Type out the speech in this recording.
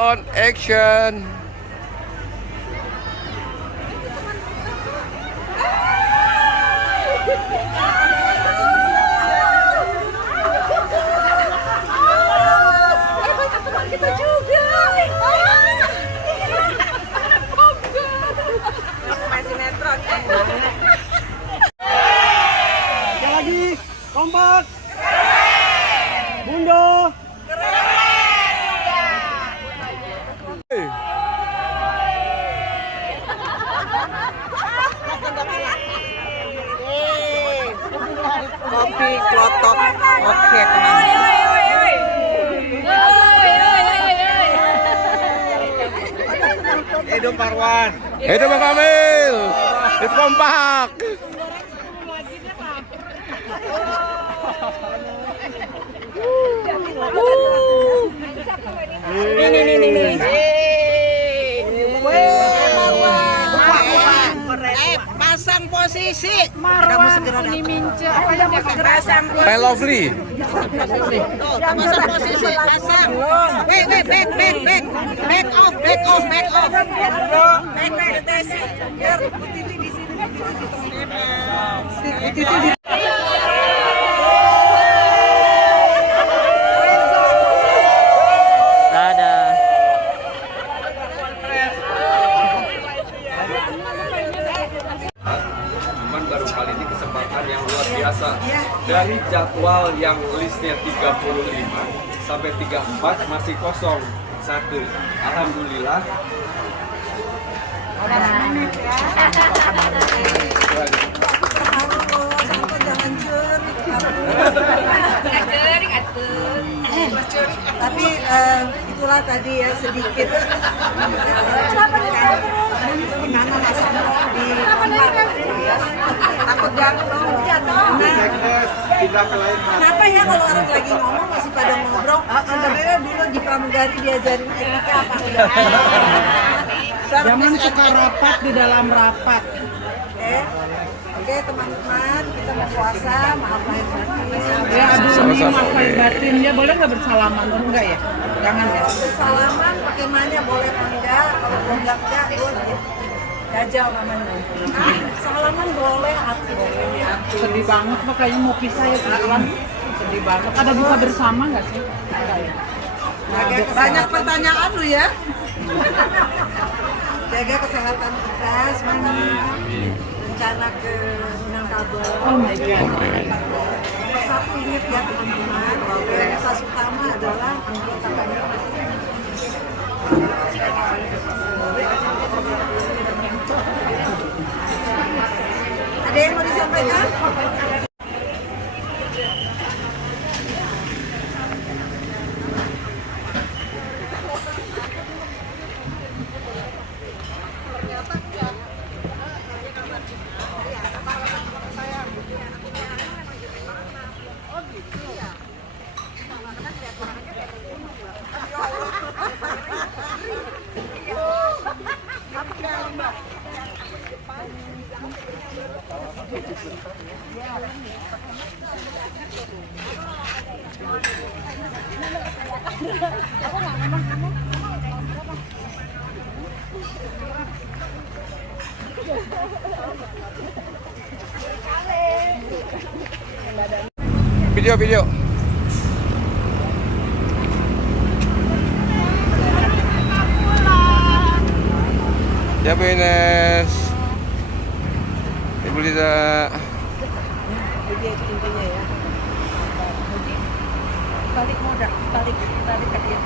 On action. Kita juga. Masih netron. Sekali lagi, kompak. Bundo. Kopi klotok. Oke, teman. Hidup Marwan. Hidup Bang Kamil. Hidup kompak. Nih. Pasang posisi. Marwan ini mince. Apa yang pasang posisi? Pak Lovely. Pasang posisi, pasang. Wait, back off. Back basic. Biar Titi di sini. Dadah. Cuman baru kali ini kesempatan yang luar biasa. Dari jadwal yang listnya 35 sampai 34 masih kosong satu. Alhamdulillah. Tapi itulah tadi ya sedikit. Gimana Mas di takut jatuh. Tidak ke lain. Kenapa ya kalau orang lagi ngomong masih pada ngobrol? Sebenarnya dulu di pramugari diajarin etika apa enggak? Jangan suka rapat di dalam rapat. Oke teman-teman, kita mau puasa, maaf lahir batin. Ya, aduh ini Sama-sama. maaf lahir batin. Ya boleh nggak bersalaman? Oh, enggak ya? Jangan ya. Bersalaman pakai mania boleh apa enggak? Kalau enggak boleh. Dajjal namanya. Salaman boleh, aku boleh. Sedih banget, Pak. Kayaknya mau pisah ya pulang. Sedih banget. Ada buka bersama nggak sih? Enggak ya? Banyak pertanyaan lu ya. Jaga kesehatan kita, semangat. Rencana ke Minangkabau. Oh my God. Nomor satu ingat ya teman-teman, prioritas utama adalah anggota KPI. Ada yang mau disampaikan? Video. Ya Bu Ines. Ibu Liza. Jadi intinya ya. Balik modal, balik ke dia.